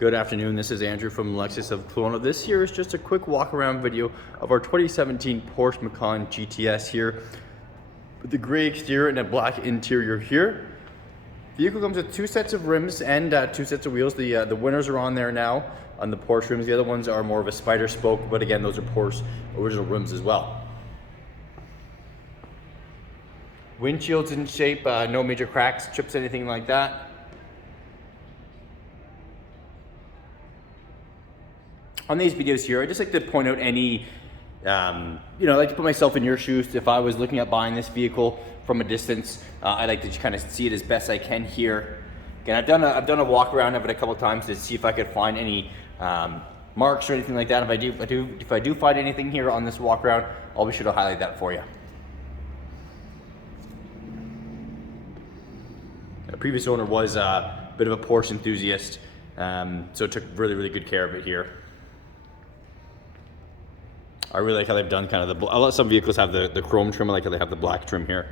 Good afternoon, this is Andrew from Lexus of Kelowna. This here is just a quick walk around video of our 2017 Porsche Macan GTS here. With the gray exterior and a black interior here. Vehicle comes with two sets of rims and two sets of wheels. The winners are on there now on the Porsche rims. The other ones are more of a spider spoke, but again, those are Porsche original rims as well. Windshield's in shape, no major cracks, chips, anything like that. On these videos here, I just like to point out any, I like to put myself in your shoes. If I was looking at buying this vehicle from a distance, I like to just kind of see it as best I can here. Again, I've done a walk around of it a couple of times to see if I could find any marks or anything like that. If I do find anything here on this walk around, I'll be sure to highlight that for you. The previous owner was a bit of a Porsche enthusiast, so took really good care of it here. I really like how they've done kind of some vehicles have the chrome trim. I like how they have the black trim here.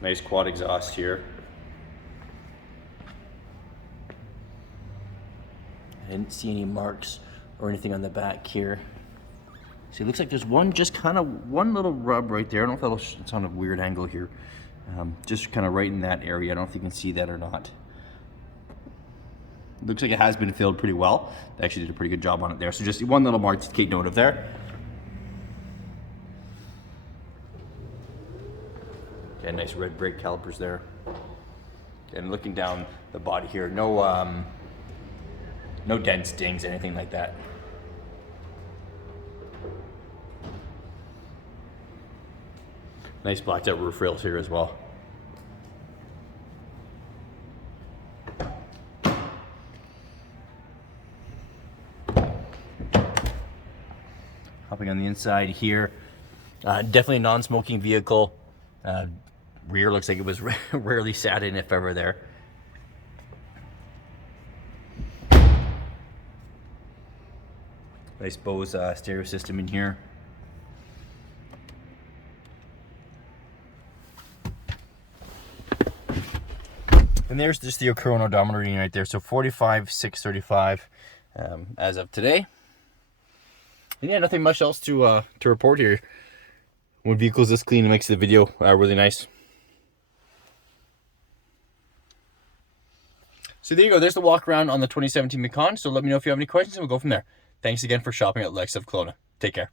Nice quad exhaust here. I didn't see any marks or anything on the back here. See, it looks like there's one little rub right there. I don't know if it's on a weird angle here. Just kind of right in that area. I don't know if you can see that or not. Looks like it has been filled pretty well. They actually did a pretty good job on it there. So just one little mark to take note of there. Okay, nice red brake calipers there. And looking down the body here, no dents, dings, anything like that. Nice blacked out roof rails here as well. Hopping on the inside here, definitely a non-smoking vehicle. Rear looks like it was rarely sat in, if ever there. Nice BOSE stereo system in here. And there's just the Chrono odometer reading right there. So 45,635 as of today. And yeah, nothing much else to report here. When vehicle's this clean, it makes the video really nice. So there you go. There's the walk around on the 2017 Macan. So let me know if you have any questions and we'll go from there. Thanks again for shopping at Lex of Kelowna. Take care.